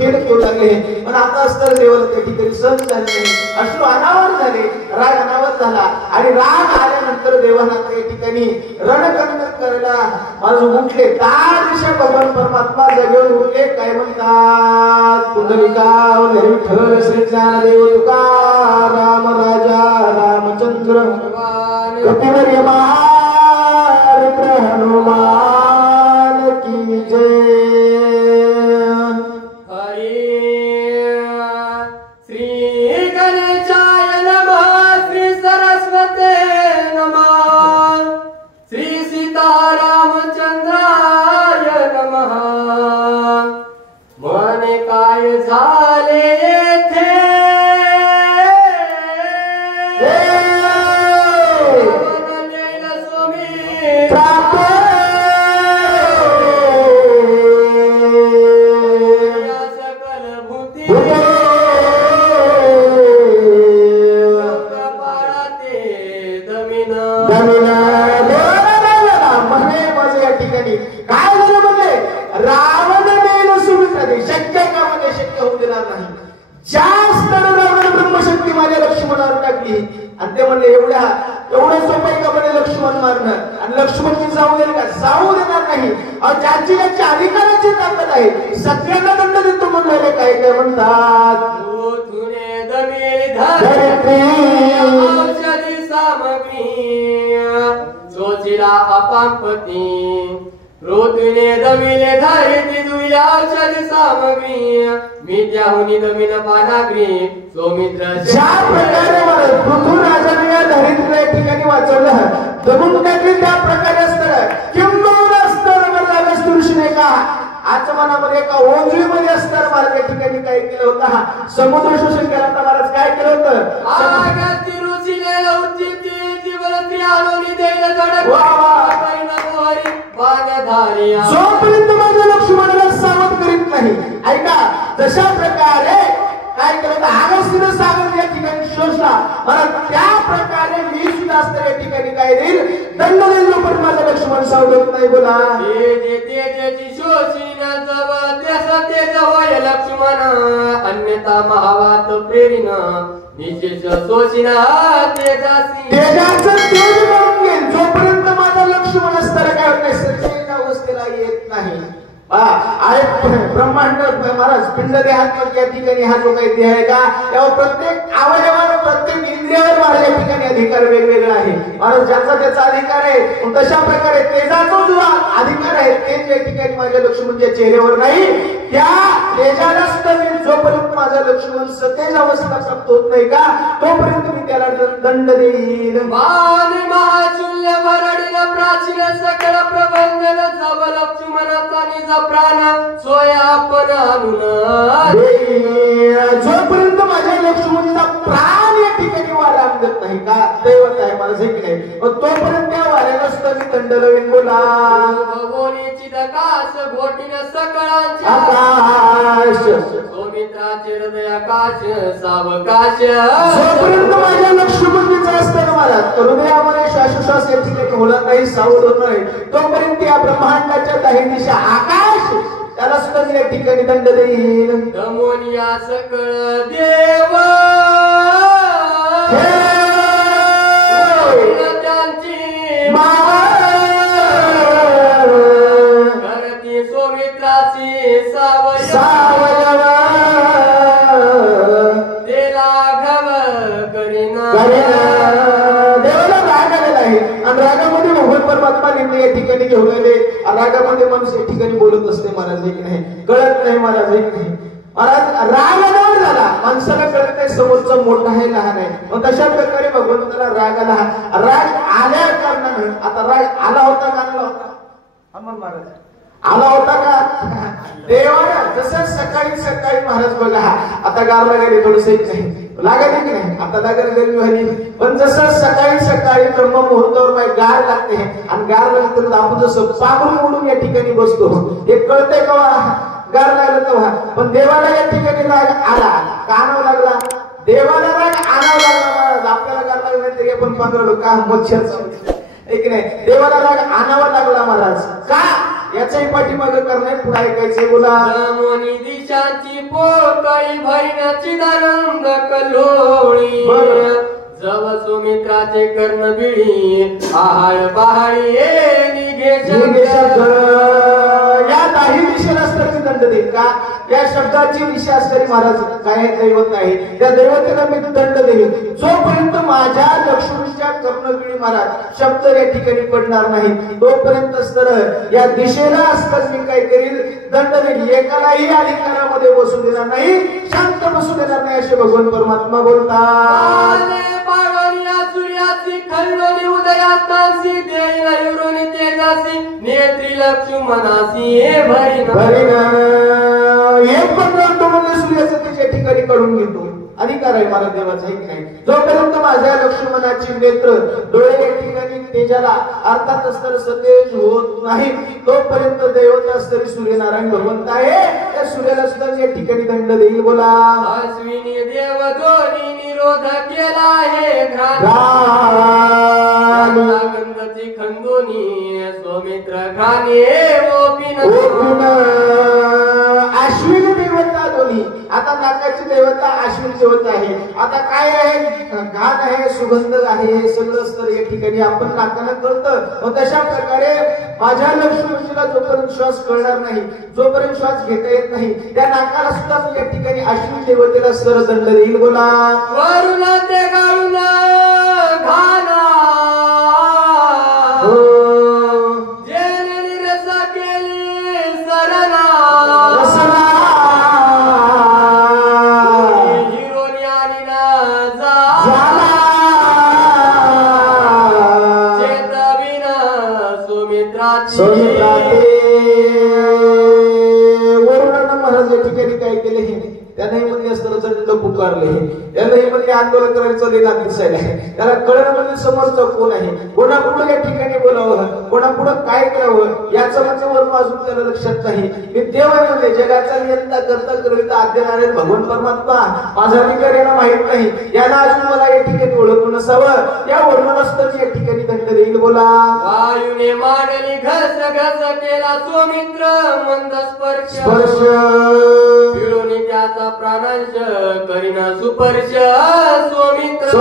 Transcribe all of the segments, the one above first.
खेळ खेळू लागले. पण आता असतं देवाला त्या ठिकाणी सहन झाले नाही, अश्रू अनावर झाले, राग अनावर झाला. आणि राग आल्यानंतर देवाला त्या ठिकाणी रणकंदन करायला माझं उठले. त्या दिशा भगवान परमात्मा जागेवर उठले. काय म्हणतात? पुंडलिकावर विठ्ठल श्री ज्ञानदेव तुकाराम राजा रामचंद्र कपिवर्य महारुद्र हनुमान की जय. श्री गणेशाय नमः, श्री सरस्वते नमः, श्री सीतारामचंद्राय नमः. मने काय झाले येथे, आणि ते म्हणले एवढं सोपं का म्हणे लक्ष्मण मारणं. आणि लक्ष्मण जाऊ देईल का? जाऊ देणार नाही. ज्यांची ज्यांची अधिकाराची ताकद आहे सगळ्यांना दंड देतो म्हणलेले. काय काय म्हणतात? औषधी सामग्री चोचीला अपापती, रोतुने दमिले धारिती दुई औषधी सामग्री, मी त्याहुनी दमिन पानाग्री सौमित्र. ज्या प्रकारे पृथ्वीराजाने या धरित्रीला एक ठिकाणी वाचवलं, दमून टाकली, त्या प्रकारे असतं किंबहुना असतं ऋषीने का आचमनामध्ये एका ओंजळीमध्ये असणार महाराज या ठिकाणी काय केलं होतं? समुद्र शोषण केला होता महाराज. काय केलं होतं? जोपर्यंत माझ्या लक्ष्मणाला सावध करीत नाही. ऐका, जशा प्रकारे काय केलं होतं? आगस्तीनं सागर या ठिकाणी शोषला महाराज, त्या प्रकारे मी सुद्धा असतं या ठिकाणी काय देईल? दंड देईल जोपर्यंत माझा लक्ष्मण सावध नाही. बोला लक्ष्मण अन्यथा महावात प्रेरिन निशेष शोषिना तेजाचं तेज करून घेईल. जोपर्यंत माझा लक्ष्मण असताना काय होत नाही, सत्तेच्या अवस्थेला येत नाही. ब्रह्मांड महाराज पिंड देहात या ठिकाणी हा जो काही देह आहे का, त्यावर प्रत्येक अवयवावर प्रत्येक इंद्रियावर महाराज या ठिकाणी अधिकार वेगवेगळा आहे. महाराज ज्याचा त्याचा अधिकार आहे. तशा प्रकारे तेजाचा जो अधिकार आहे तेज या ठिकाणी माझ्या लक्ष्मणच्या चेहऱ्यावर नाही. त्या तेजाला जोपर्यंत माझा लक्ष्मण सतेज अवस्था प्राप्त होत नाही का, तोपर्यंत मी त्याला दंड देईल. महाचुल्य भरडीला प्राचीन सकळ प्रबंधन जब लक्ष्मणाचा निज प्राण सोया पण आणून. जोपर्यंत माझ्या लक्ष्मणचा प्राण या ठिकाणी वारा आणत नाही का, दैवत आहे माझे की नाही, तोपर्यंत त्या वाऱ्याला मी दंड लावेन. बोला भगवनीची दकाश घोटीन सकळांची आकाश, सौमित्राचे हृदय आकाश सावकाश. जोपर्यंत माझ्या लक्ष्मणीचं असतं मला हृदयामध्ये श्वासोश्वास या ठिकाणी होणार नाही, सावध होत नाही, तोपर्यंत या ब्रह्मांडाच्या दाही दिशा आकाश त्याला सुद्धा मी या ठिकाणी दंड देईल. दमोनिया सकळ देव करती सौमित्राची सावयव देला घव करीना. देवाला राग आलेला आहे आणि रागामध्ये भगवान परमात्मा निर्णय या ठिकाणी घेऊन आले. रागामध्ये माणूस या ठिकाणी बोलत असते महाराज की नाही, कळत नाही महाराज की नाही. महाराज राग आल्यावर झाला, माणसाला कळत नाही समोरचं मोठा आहे लहान आहे. मग तशा प्रकारे भगवंताला राग आला. राग आल्या कारणानं, आता राग आला होता का आला होता? हनुमान महाराज आला होता का? देवाला जसं सकाळी सकाळी महाराज बघा आता गारला गेले थोडस लागत की नाही, आता लागायला गरमी व्हायली, पण जसं सकाळी सकाळी ब्रह्म मुहूर्तावर गार लागते आणि गार लागतं आपण जसं पांघरून उडून या ठिकाणी बसतो, हे कळतंय का गार लागलं तेव्हा. पण देवाला या ठिकाणी राग आला का आणावं लागला? देवाला राग आणावं लागला महाराज. आपल्याला गार लागला नाही तरी आपण पांघरलो का मच्छर एक नाही, देवाला राग आणावा लागला महाराज. का? याचाही पाठीमागे करणे पुढे ऐकायचे बोला. जमोनी दिशांची पोकळी भरण्याची दारंग कल्लोळी जव सुमित्राचे कर्णबिळी आहाळ पहाडी निघे शब्द. या दाही दिशेला असणारी दंड देईल का? या शब्दाची दिशा असणारी महाराज काय दैवत आहे त्या दैवतेला मी दंड देईल जोपर्यंत माझ्या लक्ष्मीच्या कर्णबिळी महाराज शब्द या ठिकाणी पडणार नाही तोपर्यंत तर या दिशेला असताना मी काय करील दंड देईल. एकालाही अधिकारामध्ये बसू देणार नाही, शांत बसू देणार नाही असे भगवान परमात्मा बोलतात. सूर्याची खल्लोली उदयास्तासी देईन तेजासी नेत्री लक्ष्मणासी भरीन. एक पण तो म्हणजे सूर्याचं त्याच्या ठिकाणी कडून घेतो अधिकार आहे मला देवाचा एक नाही. जोपर्यंत माझ्या लक्ष्मणाची नेत्र डोळे या ठिकाणी तेजाला अर्थात असणारे सतेज होत नाही तोपर्यंत देवता असणारी सूर्यनारायण भगवंत आहे त्या सूर्याला सुद्धा या ठिकाणी दंड देईल बोला. अश्विनी देव दोन्ही निरोध केला आहे गंधची खंदोनी सौमित्र घाणे ओपिन. अश्विनी देवता दोन्ही आता नाकाची देवता अश्विनी देवता आहे. आता काय आहे घाण आहे सुगंध आहे सगळं स्तर या ठिकाणी आपण नाकाला कळतं. तशा प्रकारे माझ्या लक्ष्मीला जोपर्यंत श्वास कळणार नाही जोपर्यंत श्वास घेता येत नाही त्या नाकाला सुद्धा या ठिकाणी अश्विनी देवतेला स्तर दंड देईल बोला. वरुण ते गाळून घाना वरुणानं महाराज या ठिकाणी काय केले हे त्याने म्हणजे असताना दंड पुकारले त्यालाही म्हणजे आंदोलन करायचं लेला दिसायला त्याला कळणं म्हणजे समोरचं कोण आहे कोणापुढे या ठिकाणी बोलावं कोणापुढं काय करावं याचं म्हणजे वरून अजून त्याला लक्षात नाही. मी देव आहे म्हणजे जगाचा नियंता करता करता आद्यनारायण भगवान परमात्मा माझा अधिकार याला माहित नाही याला अजून मला या ठिकाणी ओळखून नसावं या वरुणाला सुद्धा या ठिकाणी दंड देईल बोला. वायुने मांडली घस घस केला सौमित्र मंद स्पर्श फिरून त्याचा प्राणांश करीना सुपर्श सौमित्र.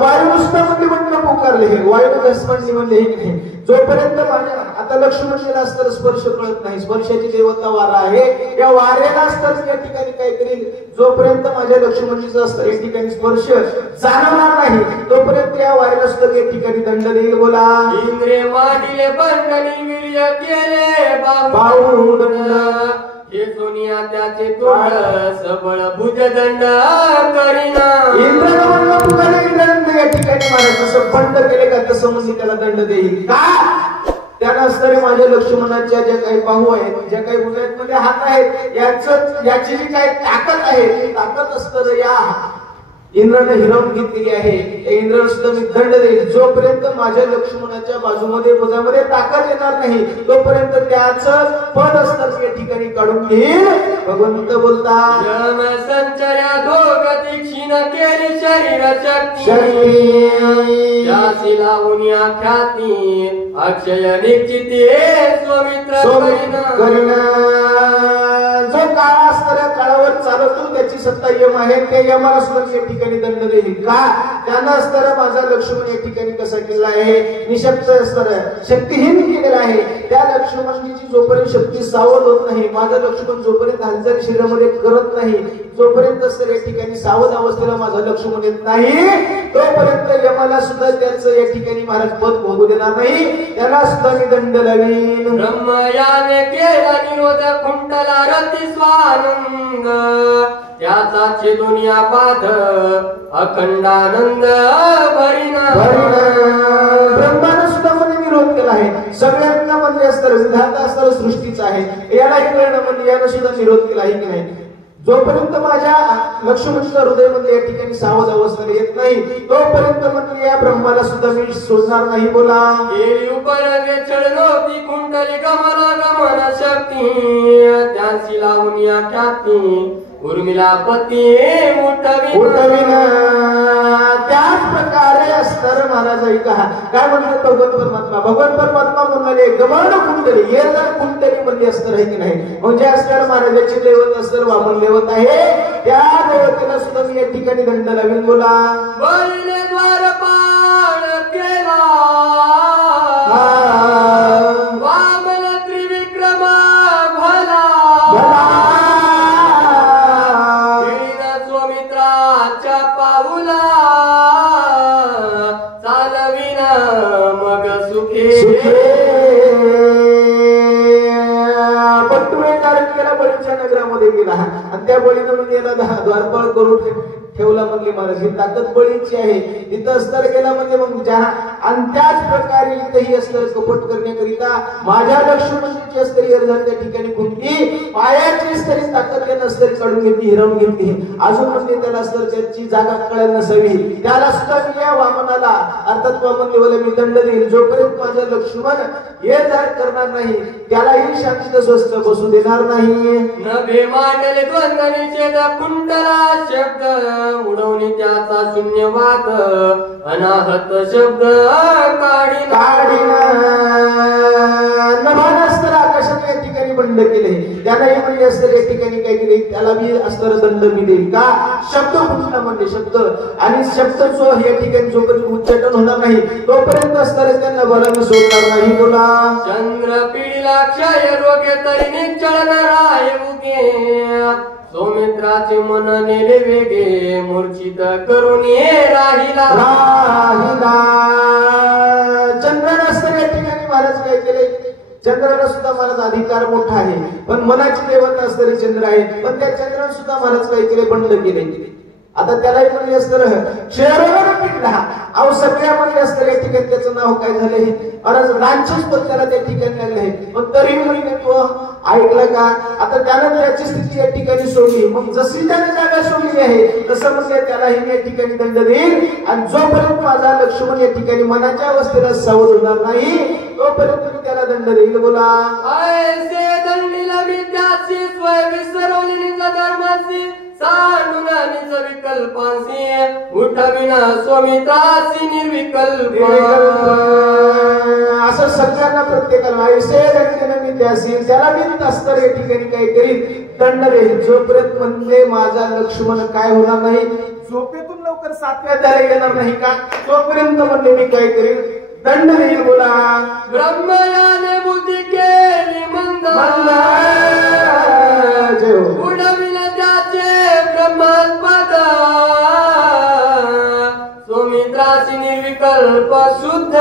वायू नुसतं म्हणजे पुकारले हे वायू घसमंडी म्हणले हे जोपर्यंत माझ्या आता लक्ष्मणला असताना स्पर्श कळत नाही स्पर्शाची देवता वारा आहे या वाऱ्याला असताना या ठिकाणी काय करेल जोपर्यंत माझ्या लक्ष्मणजीचा असतं या ठिकाणी स्पर्श जाणवणार नाही तोपर्यंत या वाऱ्याला सुद्धा या ठिकाणी दंड देईल बोला. इंद्रे मांडिले बंधनी वीर्य केले बाहुदंड हे सोनिया त्याचे तोंड सबळ भुजदंड करीना. इंद्राला म्हणलं पुकारे इंद्राने या ठिकाणी महाराज तसं बंड केले का तसं म्हणजे त्याला दंड देईल का? त्याला असणारे माझ्या लक्ष्मणाच्या ज्या काही बाहू आहेत ज्या काही भुजामध्ये हात आहेत याची जी काही ताकद आहे ती ताकद असतं या इंद्राने हिरावून घेतलेली आहे. इंद्राला सुद्धा मी दंड देईल जोपर्यंत माझ्या लक्ष्मणाच्या बाजूमध्ये भुजामध्ये ताकद येणार नाही तोपर्यंत त्याचं पद असतं या ठिकाणी काढून घेईल भगवंत बोलतात. जम संचर्या दोगती क्षीण केली शरीर शक्ती त्यासी लावून या ख्याती अक्षय निश्चिती सौमित्र करीना. जो काळ असणाऱ्या काळावर चालवतो त्याची सत्ता यम आहे त्या यमाला सुद्धा या ठिकाणी दंड देईल का? त्यांना असणारा माझा लक्ष्मण या ठिकाणी कसा केला आहे निशब्द असणारा शक्तीहीन केलेला आहे. त्या लक्ष्मणजीची जोपर्यंत शक्ती सावध होत नाही माझा लक्ष्मण जोपर्यंत हालचाली शरीरामध्ये करत नाही जोपर्यंत या ठिकाणी सावध अवस्थेला माझा लक्ष्मण येत नाही तोपर्यंत यमाला सुद्धा त्याचं या ठिकाणी महाराज पद भोगू देणार नाही त्याला सुद्धा मी दंड लावीन. ब्रह्मयाने केला निरोध खुंटला रती स्वानंद त्याचा दुनिया बाध अखंडानंद भरीना. ब्रह्मानं सुद्धा मध्ये विरोध केला आहे सगळ्यांना म्हणजे असतं विधाता असतं सृष्टीचा आहे यालाही कळणं म्हणजे यानं सुद्धा विरोध केला आहे की नाही. जोपर्यंत माझ्या लक्ष्मणाच्या हृदयामध्ये या ठिकाणी सावध अवस्थेला येत नाही तोपर्यंत म्हणजे या ब्रह्माला सुद्धा मी सोडणार नाही बोला. चढलोती कुंडली गमला गमन शक्ती त्यांची लावून या ख्याती उर्मिला पती उठविना. त्याच प्रकारे असणार महाराज ऐका काय म्हणतात भगवान परमात्मा म्हणाले गमन कुंडली हे जर कुंडली मध्ये असणार आहे की नाही म्हणजे असणार महाराजाची देवत असणार वामन देवत आहे त्या देवतेला सुद्धा मी या ठिकाणी दंड लावीन बोला बळीने द्वारपाळ केला वामन त्रिविक्रम भला स्वामित्राच्या पाऊला चालविना मग सुखे पट्टुळे धारण केला बळीच्या नगरामध्ये गेला आणि त्या बळीनं याला द्वारपाळ करून ठेवला म्हणले महाराज ही ताकद बळीची आहे इथं अस्तर गेला म्हणजे मग आणि त्याच प्रकारे इथंही अस्तर कपट करण्याकरिता माझ्या लक्ष्मणाची अस्त्री झाली त्या ठिकाणी कुंती पायाची स्त्री ताकद त्यानं अस्त्री काढून घेतली हिरवून घेतली अजून म्हणजे त्याला अस्तर त्याची जागा कळायला नसावी त्याला सुद्धा मी या वामनाला अर्थात वामन देवाला मी दंड देईल जोपर्यंत माझा लक्ष्मण हे जर करणार नाही त्यालाही शांत स्वस्थ बसू देणार नाही नभे मांडले द्वंद्वनिषेध कुंडला शब्द उडवणी त्याचा शून्यवाद अनाहत शब्द काढीना नभानस्तर आकाशाने या ठिकाणी बंद केले त्यालाही म्हणजे अस्तर या ठिकाणी काय केले त्याला मी अस्तर दंड मी देईल का शब्द कुठला म्हणजे शब्द आणि शब्द जो या ठिकाणी जोपर्यंत उच्चाटन होणार नाही तोपर्यंत अस्तर त्यांना बला मी सोडणार नाही बोला चंद्र पिढीला क्षय रोगे तरी निश्चळ राय उगे सौमित्राचे मन नेले वेगे मूर्छित करून राहिला चंद्रास्तर या ठिकाणी महाराज काय केले चंद्राला सुद्धा महाराज अधिकार मोठा आहे पण मनाची देवता असणारे चंद्र आहे पण त्या चंद्राला सुद्धा महाराज काय केले बंद केले आता त्यालाही म्हणले असतं शहरावर पिंडा अहो सगळ्या म्हणले असतं या ठिकाणी त्याचं नाव काय झालंय महाराज रांचीच पण त्याला त्या ठिकाणी लागले पण तरी म्हणजे तो ऐकलं का आता त्यानं त्याची स्थिती या ठिकाणी सोडली मग जशी त्याने जागा सोडली आहे तसं म्हणजे त्यालाही या ठिकाणी दंड देईल आणि जोपर्यंत माझा लक्ष्मण या ठिकाणी मनाच्या अवस्थेला सावध होणार नाही तोपर्यंत मी त्याला दंड देईल बोला ऐसे दंडीला विद्याची स्वय विसरवली धर्माची सांडून निज विकल्पांसी उठविना स्वामित्राची निर्विकल्प असं सगळ्यांना प्रत्येकाला ऐसे दंडीनं मी त्यासी त्याला मी अस्तर या ठिकाणी काय करील दंड देईल जोपर्यंत म्हणजे माझा लक्ष्मण काय होणार नाही झोपेतून लवकर सातव्या त्याला येणार नाही का तोपर्यंत म्हणजे मी काय करील दंड देईल बोला ब्रह्मयाने बुद्धी केली मंद उडविला त्याचे ब्रह्मपद स्वामित्राची निर्विकल्प शुद्ध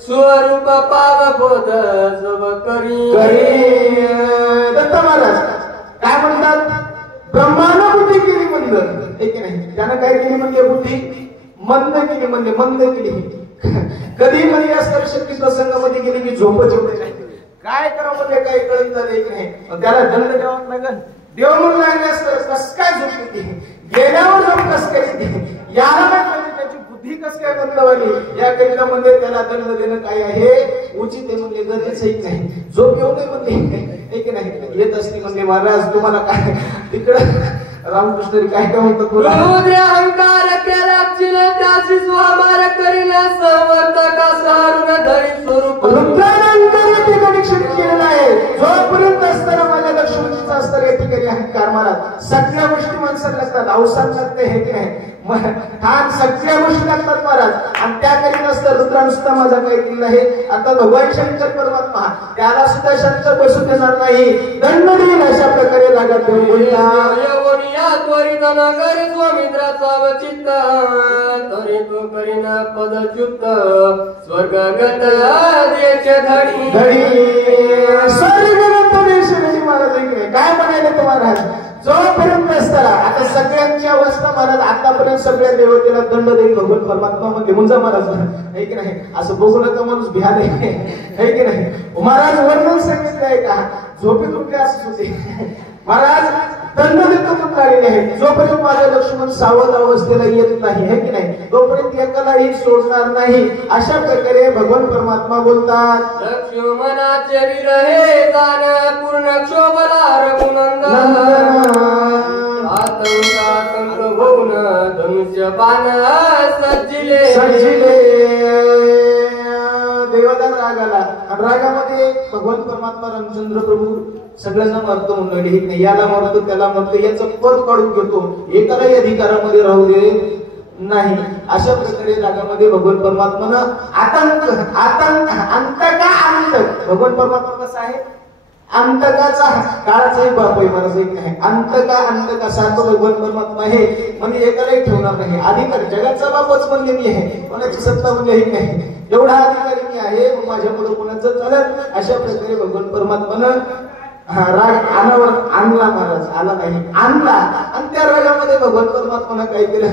स्वरूप पावबोध सब करी दत्त महाराज काय म्हणतात ब्रह्मानं बुद्धी केली मंद हे की नाही त्यानं काय केली म्हणजे बुद्धी मंद केली म्हणजे मंद केली कधी म्हणजे असं शक्ती प्रसंगामध्ये गेली की झोपच होते नाही काय करावं म्हणजे काही कळत झालं की नाही त्याला दंड द्यावा लागल देव म्हणून लागले असतं कस काय झोप येते गेल्यावर झोप कस काय येते याला म्हणजे त्याची बुद्धी कस काय बदलवाली या करिता म्हणजे त्याला दंड देणं काय आहे उचित आहे म्हणजे गरजेचं नाही झोप येऊ नये म्हणजे की नाही येत असते म्हणजे महाराज तुम्हाला काय तिकडं रामकृष्ण काय काय म्हणतात अहंकार केला त्याची स्वामार करील समर्थका सारून धरी स्वरूप रुद्रानंतर ठिकाणी केलेला आहे जोपर्यंत असताना माझ्या लक्ष्मणजीचा असतं या ठिकाणी अहंकार महाराज सगळ्या गोष्टी माणसाला लागतात अवसान लागते हे की नाही ठाण सगळ्या गोष्टी लागतात महाराज आणि त्याकरिता असतं रुद्रा नुसता माझा काय केलेला आहे आता भगवान शंकर परमात्मा त्याला सुद्धा शंकर बसू देणार नाही दंड देईल अशा प्रकारे लागत त्वरित नगरी स्वामित्राचा चित्त तरी तो करीन पदच्युत स्वर्गगत देश धडी स्वर्गगत देश महाराज काय म्हणाले तुम्हाला जोपर्यंत असताना आता सगळ्यांची अवस्था महाराज आतापर्यंत सगळ्या देवतेला दंड देईल भगवान परमात्मा म्हणजे मुंजा महाराज आहे की नाही असं बघू नका माणूस भ्या नाही आहे की नाही महाराज वर्णन सांगितलं आहे का झोपेत उठले असंच होते महाराज दंड देतो म्हणून लागलेले आहे जोपर्यंत माझ्या लक्ष्मण सावध अवस्थेला येत नाही है की नाही तोपर्यंत एकालाही सोडणार नाही अशा प्रकारे भगवान परमात्मा बोलतात लक्ष्मणाचे विरहे जाण पूर्ण क्षोभला रघुनंदन आतंक होऊन धनुष्य बाण सज्जिले सज्जिले देवदार राग आला आणि रागामध्ये भगवान परमात्मा रामचंद्र प्रभू सगळ्यांना मारतो म्हणलं हे नाही, याला मारतो त्याला मारतो, याचं पद काढून घेतो, एकालाही अधिकारामध्ये राहू दे नाही. अशा प्रकारे रागामध्ये भगवान परमात्मानं आतंक आतंक अंत का अंत भगवान परमात्मा कसा आहे अंतकाचा काळाचाही बाप आहे महाराज एक आहे. अंत का सारखं भगवान परमात्मा आहे म्हणजे एकालाही ठेवणार नाही. अधिकार जगाचा बापच म्हणजे मी आहे, कोणाची सत्ता म्हणजे हे नाही, एवढा अधिकारी मी आहे मग माझ्या पुढे कोणाचं चालत. अशा प्रकारे भगवान परमात्मानं राग अनावर आणला महाराज, आला नाही आणला. आणि त्या रागामध्ये भगवान परमात्मानं काय केलं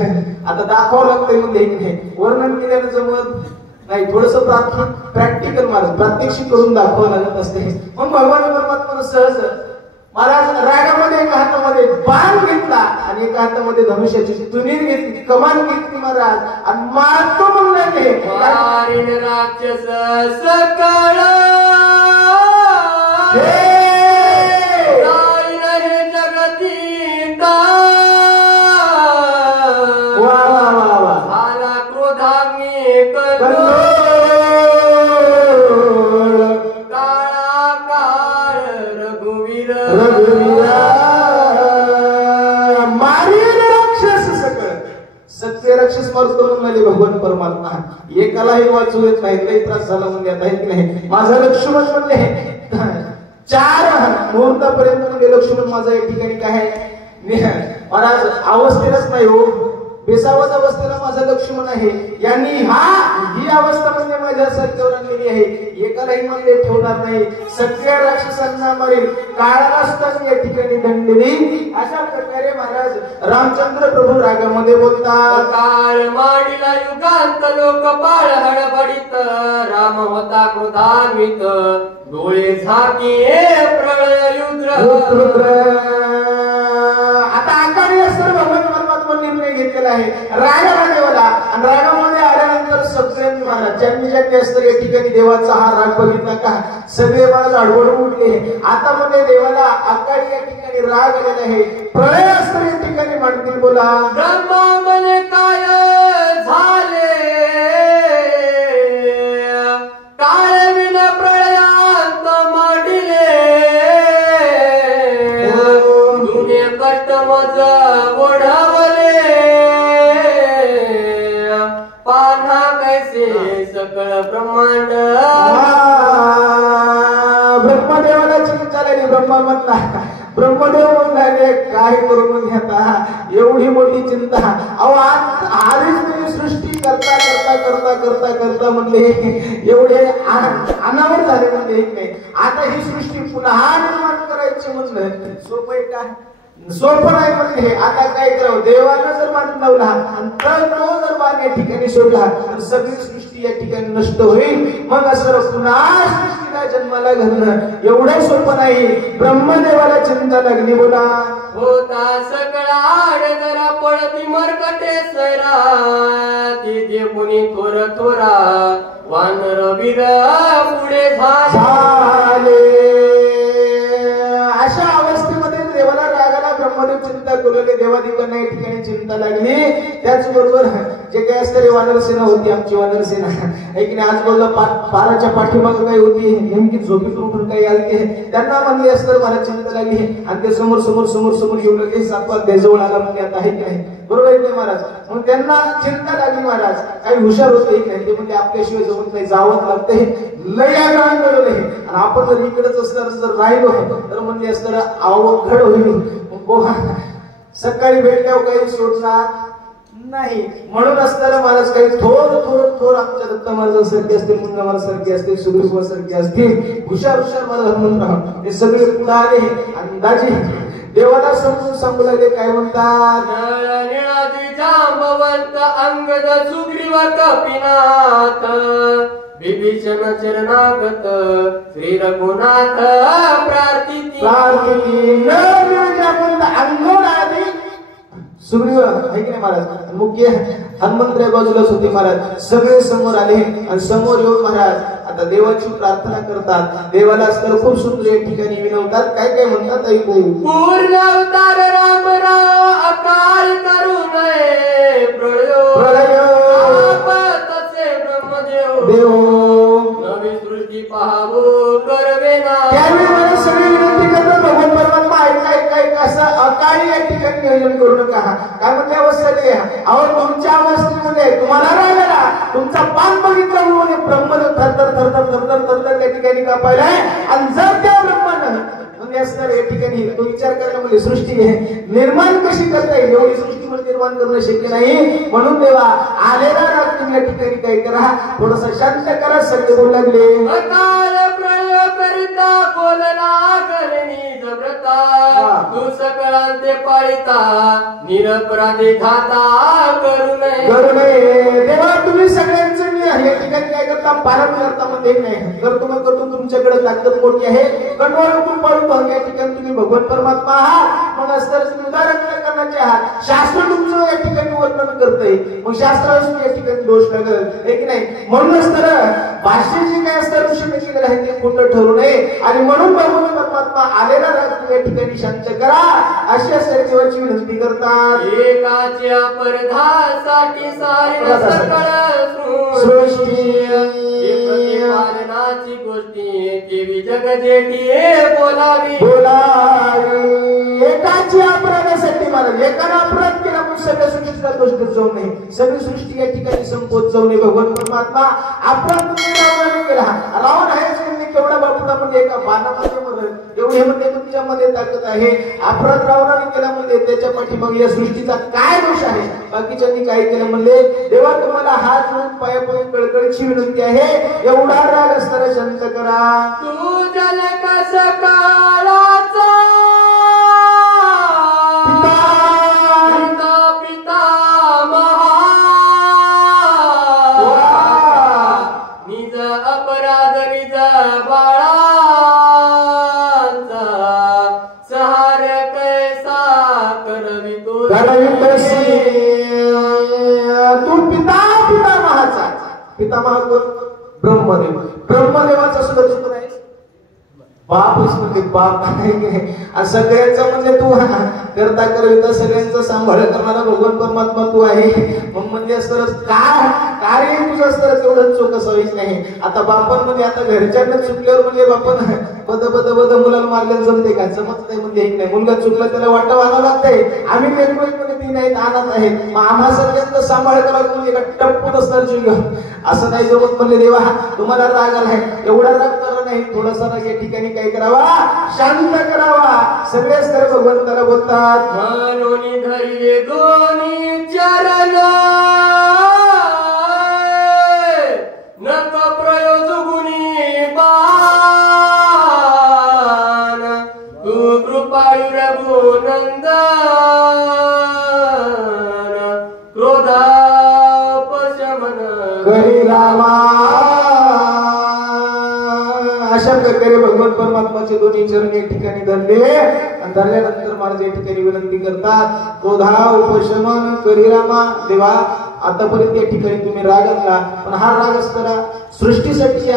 आता दाखवावं लागतंय म्हणजे हे नाही, वर्णन केल्यानं जमत नाही, थोडस प्रॅक्टिकल महाराज प्रात्यक्षिक करून दाखवावं लागत असते. मग भगवान परमात्मानं सहज महाराज रागामध्ये एका हातामध्ये बाण घेतला आणि एका हातामध्ये धनुष्याची तुनीर घेतली, कमान घेतली महाराज आणि मारतो म्हणले राक्षस सकळ जगती झाला क्रोधाग्नी काळा काळ रघुवीर मारील राक्षस सकळ. सत्य राक्षस मारतो म्हणाले भगवान परमात्मा, एकालाही वाचू येत नाही, लई त्रास झाला म्हणजे आता येत नाही. माझा लक्ष्मण म्हणले 4 मुहूर्तापर्यंत म्हणजे लक्ष्मण माझा एक ठिकाणी काय आहे महाराज अवस्थेलाच नाही हो, बेसावत अवस्थेला माझा लक्ष्मण आहे. यांनी ही अवस्था म्हणजे माझ्या सरकारवर आणलेली आहे, एकालाही म्हणजे ठेवणार नाही, सगळ्या राक्षसांना मारेल, काळाला सुद्धा या ठिकाणी दंड देईल. अशा प्रकारे महाराज रामचंद्र प्रभू रागामध्ये बोलतात. काळ माडिला युगांत लोक बाळ हडबडीत राम होता क्रोधान्वित डोळे झाकीये प्रलय रुद्र. आता आकाने सर्व भगवान परमात्मा निर्णय घेतलेला आहे रागाला देवाला. आणि रागामध्ये आल्यानंतर सगळ्यांनी महाराज ज्यांनी असतं या ठिकाणी देवाचा हा राग बघितला का सगळे महाराज आडवडून उठले. आता मध्ये देवाला आकाळी या ठिकाणी राग आलेला आहे, प्रलय असतं या ठिकाणी म्हणतील बोला ब्रह्मा म्हणे काय झाले काळ विन प्रलयांत माडिले दुने कट मज ओढवले पान्हा कैसे सकळ ब्रह्मांड. ब्रह्मदेवाला चिंता लागली. ब्रह्मा म्हणला ब्रह्मदेव म्हणले काय करू मग आता एवढी मोठी चिंता. अहो आधीच तुम्ही सृष्टी करता करता करता करता करता म्हणले एवढे अनावर झाले म्हणजे नाही, आता ही सृष्टी पुन्हा निर्माण करायची म्हणलं सोपं आहे का? सोपं नाही म्हणजे. आता काय करावं, देवानं जर मान लावला आणि तो जर मान या ठिकाणी सोडला तर सगळी सृष्टी या ठिकाणी नष्ट होईल. मग असं पुन्हा सृष्टीला जन्माला घालणं एवढं सोपं नाही. ब्रह्मदेवाला चिंता लागली बोला होता सगळा आड जरा पडती मरकटे सरा तिथे कुणी थोर थोरा वानर वीर पुढे झाले. अशा अवस्थेमध्ये देवाला रागाला ब्रह्मदेव चिंता करू लागले, देवादिकांना या ठिकाणी चिंता लागली. त्याचबरोबर जे काही असणारी वानरसेना होती आमची वानरसेना आहे की नाही, आजूबाजूला पाराच्या पाठीमागे काही होती नेमकी झोपीतून उठून काही आली, त्यांना म्हणले असतं मला चिंता लागली आणि ते समोर समोर समोर समोर येऊन लागले. 7 वाजता जवळ आला म्हणजे आता आहे की नाही, बरोबर आहे की महाराज. मग त्यांना चिंता लागली महाराज, काही हुशार होते की नाही, ते म्हणजे आपल्याशिवाय जमत नाही, जावं लागतंय, लय आग्रह करू नये. आणि आपण जर इकडेच असणार जर राहिलो तर म्हणले असतं अवघड होईल. सकाळी भेटल्यावर काही सोडणार नाही. म्हणून असताना महाराज काही थोर आमच्या दत्त महाराजांसारखे असतील, मुंडा महाराजांसारखे असतील, सुग्रीव सारखे असतील, हुशार महाराज म्हणून राहा ते सगळे पुढे आले. आणि दाजी देवाला समजून सांगू लागले काय म्हणतात निळाची जांबवंत अंगद सुग्रीव कपिनाथ विभीषण चरणागत श्री रघुनाथ प्रार्थिती अंगोडादी सुग्रीव आहे की नाही महाराज. मुख्य हनुमंतराय बाजूलाच होते महाराज, सगळे समोर आले आणि समोर येऊन महाराज आता देवाची प्रार्थना करतात. देवाला असताना खूप सुंदर या ठिकाणी विनवतात, काय काय म्हणतात ऐकू. पूर्ण अवतार राम राव अकाल करू नये तुमच्या अवस्थेमध्ये तुम्हाला राग आला, तुमचा पान बघितला म्हणून ब्रह्म थरथर थरथर थरथर थरथर त्या ठिकाणी कापायलाय. आणि जर त्या ब्रह्मानं म्हणजे असणार या ठिकाणी तो विचार करायला म्हणजे सृष्टी आहे निर्माण कशी करता येईल, एवढी सृष्टी म्हणजे निर्माण करणं शक्य नाही. म्हणून देवा आलेला राग तुम्ही या ठिकाणी काय करा, थोडसा शांत करा. सगळे बोलू लागले अकाल प्रयोग करिता बोलला करणी जब्रता, तू सकळांते पाळिता निरपराधी घाता करू नये. देवा तुम्ही सगळ्यांचं मी या ठिकाणी काय करता, पालन करता म्हणजे नाही करतो मग करतो. तुमच्याकडे ताकद मोठी आहे, कंडोळून पाडून या ठिकाणी तुम्ही भगवान परमात्मा आहात. मग असं तुम्ही उदाहरण करण्याचे आहात. शास्त्र तुमचं या ठिकाणी वर्णन करतंय, मग शास्त्राला या ठिकाणी दोष लागल एक नाही. म्हणूनच तर भाष्य जे काय असतं ऋषीने केलेलं आहे ते खोटं ठरू नये. आणि म्हणून भगवान परमात्मा आलेला राग तुम्ही या ठिकाणी शांत करा अशी असं देवाची विनंती करतात. एकाच्या परधासाठी सारे सकळ सृष्टी पालनाची गोष्टी केवी जग जेठी बोलावी एकाची अपराधासाठी महाराज एकानं अपराध केला म्हणून सगळ्या सृष्टीचा दोष देत जाऊ नये. सगळी सृष्टी या ठिकाणी संपवत जाऊ नये. भगवान परमात्मा अपराध रावणाने केला. रावण आहेच म्हणजे केवढा बापुडामध्ये एका बाणामध्ये मरण एवढे म्हणजे तुमच्यामध्ये ताकद आहे. अपराध रावणाने केला म्हणजे त्याच्या पाठीमागे या सृष्टीचा काय दोष आहे, बाकीच्यांनी काय केलं म्हणले. देवा तुम्हाला हात जोडून पाया पडून कळकळीची विनंती आहे, एवढा राग असताना शांत करा. तू जल कस काळाचा पिता निज अपराध निज बाळांचा सहार कैसा करवितो तू पितामहाचा पितामहा कोण ब्रह्मदेव. ब्रह्मदेवाचा सुद्धा चुक नाही. बापच म्हणजे बाप आहे. सगळ्यांचा म्हणजे तू करता करविता सगळ्यांचा सांभाळ करणारा भगवान परमात्मा तू आहे. मग म्हणजे असतं काय कार्य तुझं असतं तेवढं चूक असावीच नाही. आता बापांमध्ये आता घरच्यांना चुकल्यावर म्हणजे बापन बद बद बद मुलाला मारल्याला जमते का, जमत नाही म्हणजे एक नाही. मुलगा चुकला त्याला वाटतं वाढावं लागतंय. आम्ही मध्ये ती नाही आणत आहे, मग आम्हा सगळ्यांचा सांभाळ करावा म्हणजे का टप्पत असणार जीव असं नाही जमत. म्हणले देवा तुम्हाला राग आलाय, एवढा राग करा नाही, थोडासा राग या ठिकाणी काय करावा, शांत करावा. सगळेच तर भगवंताला बोलतात मनोनी धरिले दोन्ही चरण नक प्रयोज गुणी बाण, तू कृपाळू रघुनंदन क्रोधापशमन करिलामा. अशा प्रकारे भगवान परमात्माचे दोन्ही चरण एक ठिकाणी धरले आणि धरल्यानंतर महाराज या ठिकाणी विनंती करतात क्रोधा उपशमन करिलामा. देवा आतापर्यंत या ठिकाणी तुम्ही राग आणला, पण हा राग असताना सृष्टीसाठी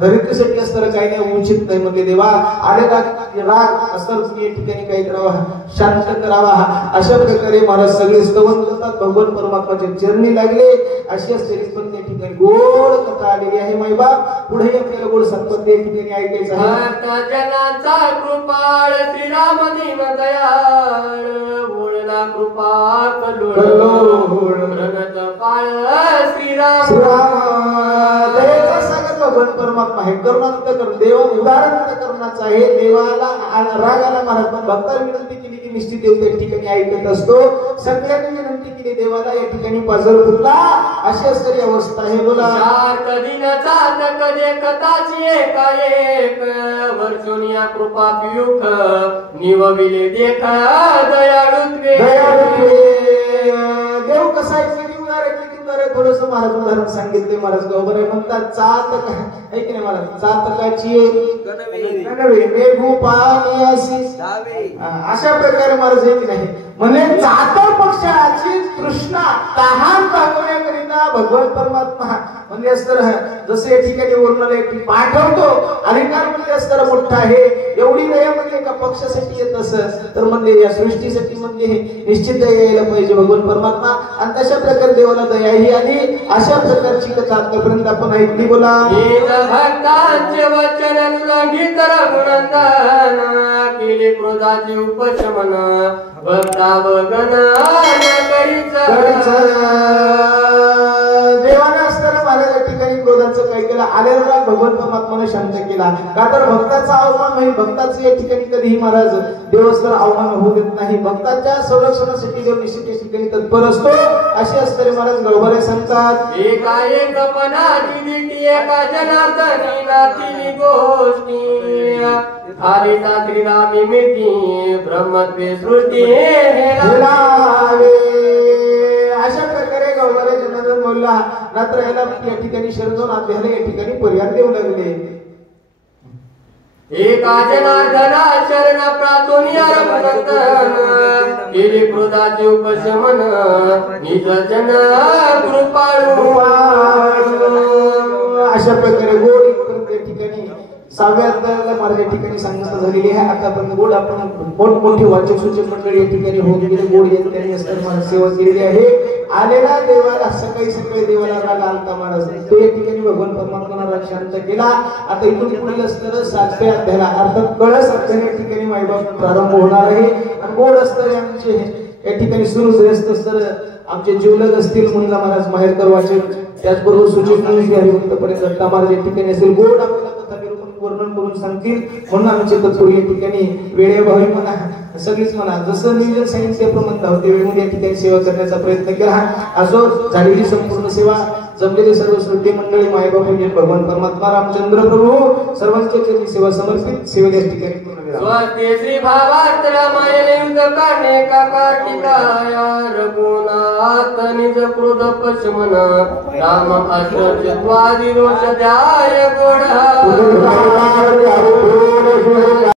धरित्रीसाठी असताना काही नाही उचित नाही. म्हणजे देवा आले राग असताना तुम्ही या ठिकाणी काय करावा, शांत करावा. अशा प्रकारे महाराज सगळे स्तवन करतात, भगवान परमात्माच्या चरणी लागले. अशी असलेली पण त्या ठिकाणी गोड कथा आलेली आहे. मायबा पुढे आपल्याला गोड सत्पद या ठिकाणी ऐकायचं आहे. जनाचा कृपाळ श्रीराम दीन दयाळ बोलला कृपा कलोळ प्रणत पाळ श्रीराम दयेचा सागर भगवान परमात्मा आहे. करुणांत कर देव उदाहरण करण्याचा आहे. देवाला रागाला महाराज भक्ताला विनंती केली की निश्चित देव त्या ठिकाणी ऐकत असतो. सगळ्यांनी विनंती केली देवाला या ठिकाणी पाजर फुटला. अशी असलेली अवस्था आहे. बोला कधी न चातक देखताची एकाएक वर्षुनिया कृपा पियुख निवविले देख दयाळुत्वे. देव कसा आहे थोडस महाराज उदाहरण सांगितले. महाराज गौबर म्हणतात चातक आहे की नाही महाराज, चातकाची अशा प्रकारे महाराज आहे की नाही. म्हणजे चातक पक्षाची तृष्णा तहान भागवण्याकरिता भगवान परमात्मा म्हणजे असतं जसे या ठिकाणी वर्णाला एक पाठवतो अधिकार म्हणजे असताना मोठा आहे. एवढी दया म्हणजे एका पक्षासाठी येत असत तर म्हणजे या सृष्टीसाठी म्हणजे निश्चित दया यायला पाहिजे भगवान परमात्मा. आणि तशा प्रकारे देवाला दया ही आली. अशा प्रकारची कथा आतापर्यंत आपण ऐकली. बोला भक्तांचे वचन रघुनंदन केले क्रोधाचे उपशमन भक्ता सावगना देवाने असताना महाराज या ठिकाणी क्रोधाचं काय केलं, आलेला राग भगवान परमात्माने शांत केला. का तर भक्ताचा अवमान नाही, भक्ताचं या ठिकाणी कधीही महाराज देवस्थान अवमान होऊ देत नाही. भक्ताच्या संरक्षणासाठी जो निश्चित या ठिकाणी तत्पर असतो, असे असणारे महाराज गळभरे सांगतात. एकाएकपणा दिली एका जनार्दनी नातीली गोष्टी आली तात्री रामी मिठी ब्रह्मत्वे श्रुती हेलावे. अशा प्रकारे गळभरे जनार्दन बोलला. नंतर याला या ठिकाणी शरण आपल्याला या ठिकाणी पर्याय देऊ लागले. एका जनार्दना शरण प्रातोनी आरंभनंतन केले क्रोधाचे उपशमन निज जन कृपाळू. अशा प्रकारे गोड या ठिकाणी 6व्या अध्यायाला महाराज या ठिकाणी सांगण्यात झालेली आहे. आतापर्यंत गोड आपण मोठमोठी वाचक सूचक मंडळी या ठिकाणी होऊन गेले. गोड या ठिकाणी असताना महाराज सेवा केलेली आहे. आलेला देवाला सकाळी देवाला राग आलता महाराज, तो या ठिकाणी भगवान परमात्माला राग शांत केला. आता इथून पुढील असताना 7व्या अध्यायाला अर्थात कळस अध्याय या ठिकाणी मायबाप प्रारंभ होणार आहे. आणि गोड असणारे आमचे या ठिकाणी सुरू असतं आमचे जीवलग असतील मुंडला महाराज माहेरकर वाचक, त्याचबरोबर सूचित हरिभक्तपणे दत्ता महाराज या ठिकाणी असेल. गोड आपल्याला कथा निरूपण वर्णन करून सांगतील. म्हणून आमचे तत्पूर्वी या ठिकाणी वेळेभावी म्हणा सगळीच म्हणा जसं नियोजन सांगितलं त्याप्रमाणे धावते वेळेमध्ये या ठिकाणी सेवा करण्याचा प्रयत्न केला. असो झालेली संपूर्ण सेवा जमलेले सर्व श्रोते मंडळी मायबाप भगवान परमात्मा रामचंद्र प्रभू सर्वांच्या चरणी सेवा समर्पित सेवेला या ठिकाणी पूर्ण करा. स्वस्ति श्री भावात रामायण युद्ध काढणे काकाटिकाया रघुनाथ निज क्रोध पशमन राम अष्टचत्वारी रोष ध्याय गोडा.